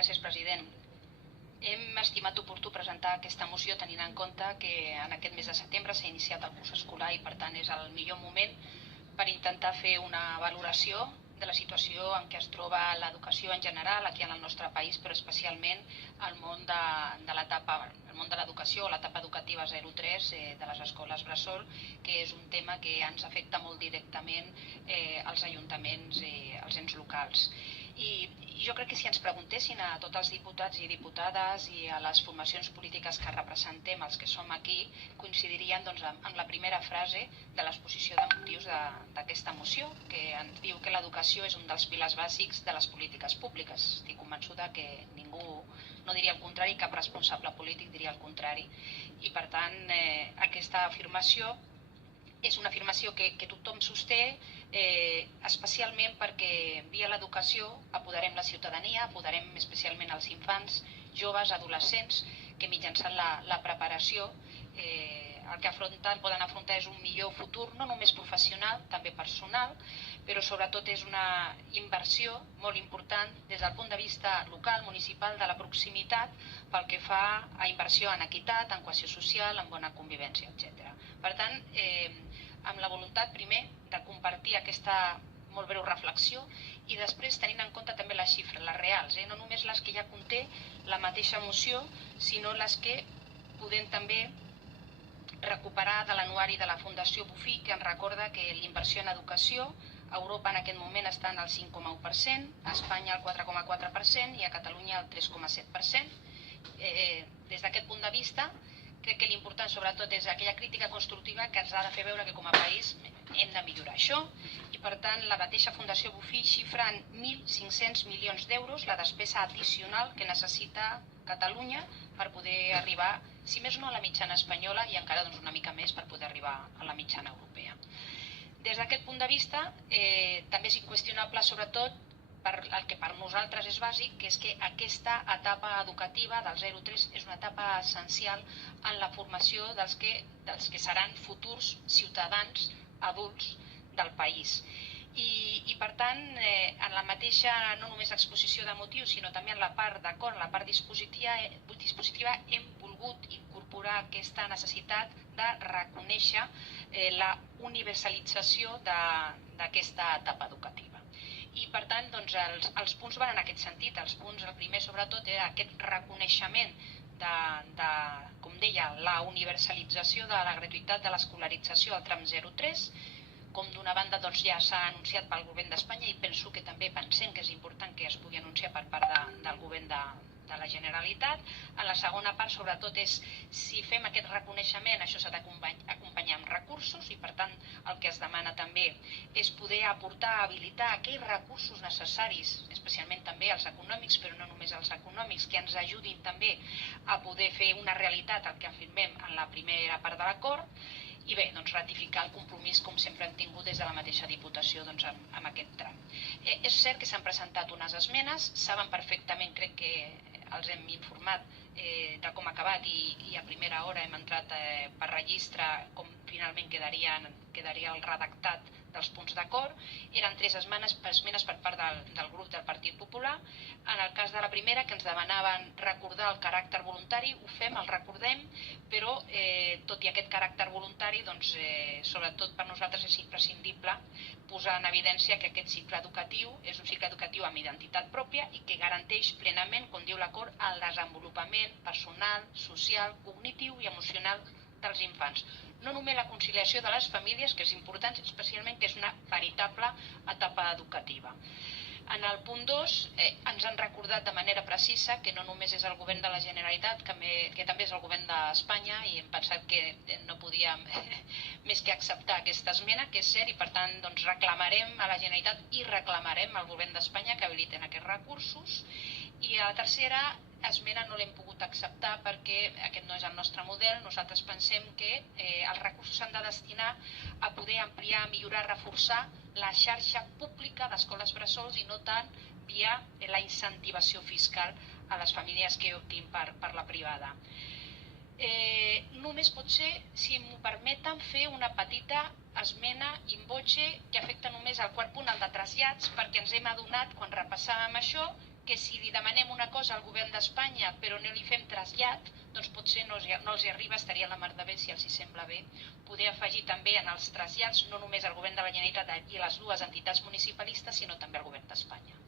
Gràcies, president. Hem estimat oportú presentar aquesta moció tenint en compte que en aquest mes de setembre s'ha iniciat el curs escolar i per tant és el millor moment per intentar fer una valoració de la situació en què es troba l'educació en general aquí en el nostre país, però especialment el món de l'educació o l'etapa educativa 0-3 de les escoles bressol, que és un tema que ens afecta molt directament als ajuntaments i als ens locals. I jo crec que si ens preguntessin a tots els diputats i diputades i a les formacions polítiques que representem, els que som aquí, coincidirien amb la primera frase de l'exposició de motius d'aquesta moció, que ens diu que l'educació és un dels pilars bàsics de les polítiques públiques. Estic convençuda que ningú no diria el contrari, cap responsable polític diria el contrari. I per tant, aquesta afirmació és una afirmació que tothom sosté, especialment perquè via l'educació apoderem la ciutadania, apoderem especialment els infants, joves, adolescents, que mitjançant la preparació el que poden afrontar és un millor futur, no només professional, també personal, però sobretot és una inversió molt important des del punt de vista local, municipal, de la proximitat, pel que fa a inversió en equitat, en cohesió social, en bona convivència, etc. Per tant, amb la voluntat primer de compartir aquesta molt breu reflexió i després tenint en compte també les xifres, les reals, no només les que ja conté la mateixa moció, sinó les que podem també recuperar de l'anuari de la Fundació Bofill, que ens recorda que l'inversió en educació a Europa en aquest moment està en el 5,1%, a Espanya el 4,4% i a Catalunya el 3,7%. Des d'aquest punt de vista, crec que l'important sobretot és aquella crítica constructiva que ens ha de fer veure que com a país hem de millorar això i per tant la mateixa Fundació Bofill xifra en 1.500 milions d'euros la despesa addicional que necessita Catalunya per poder arribar, si més no a la mitjana espanyola i encara una mica més per poder arribar a la mitjana europea. Des d'aquest punt de vista també és inqüestionable sobretot el que per nosaltres és bàsic, que és que aquesta etapa educativa del 0-3 és una etapa essencial en la formació dels que seran futurs ciutadans adults del país. I per tant, en la mateixa, no només exposició de motius, sinó també en la part d'acord, en la part dispositiva, hem volgut incorporar aquesta necessitat de reconèixer la universalització d'aquesta etapa educativa. I per tant, els punts van en aquest sentit. El primer sobretot era aquest reconeixement de, com deia, la universalització de la gratuïtat de l'escolarització al tram 0-3, com d'una banda ja s'ha anunciat pel govern d'Espanya i penso que també pensem que és important que es pugui anunciar per part del govern de la Generalitat. En la segona part, sobretot, és si fem aquest reconeixement, això s'ha d'acompanyar amb recursos i, per tant, el que es demana també és poder aportar, habilitar aquells recursos necessaris, especialment també els econòmics, però no només els econòmics, que ens ajudin també a poder fer una realitat el que afirmem en la primera part de l'acord. I bé, ratificar el compromís, com sempre hem tingut des de la mateixa Diputació amb aquest tram. És cert que s'han presentat unes esmenes, saben perfectament, crec que els hem informat de com ha acabat i a primera hora hem entrat per registre com finalment quedaria el redactat dels punts d'acord. Eren 3 esmenes per part del grup del Partit Popular. En el cas de la primera, que ens demanaven recordar el caràcter voluntari, ho fem, el recordem, però tot i aquest caràcter voluntari, sobretot per nosaltres és imprescindible posar en evidència que aquest cicle educatiu és un cicle educatiu amb identitat pròpia i que garanteix plenament, com diu l'acord, el desenvolupament personal, social, cognitiu i emocional dels infants. No només la conciliació de les famílies, que és important, especialment que és una veritable etapa educativa. En el punt 2 ens han recordat de manera precisa que no només és el govern de la Generalitat, que també és el govern d'Espanya, i hem pensat que no podíem més que acceptar aquesta esmena, que és cert, i per tant reclamarem a la Generalitat i reclamarem al govern d'Espanya que habiliten aquests recursos. I a la tercera esmena no l'hem pogut acceptar perquè aquest no és el nostre model. Nosaltres pensem que els recursos s'han de destinar a poder ampliar, millorar, reforçar la xarxa pública d'escoles bressols i no tant via la incentivació fiscal a les famílies que optin per la privada. Només pot ser, si m'ho permeten, fer una petita esmena in voce que afecta només el quart punt, el de trasllats, perquè ens hem adonat, quan repassàvem això, que si li demanem una cosa al govern d'Espanya però no li fem trasllat, doncs potser no els hi arriba, estaria a la mar de bé, si els hi sembla bé, poder afegir també en els trasllats no només al govern de la Generalitat i les dues entitats municipalistes, sinó també al govern d'Espanya.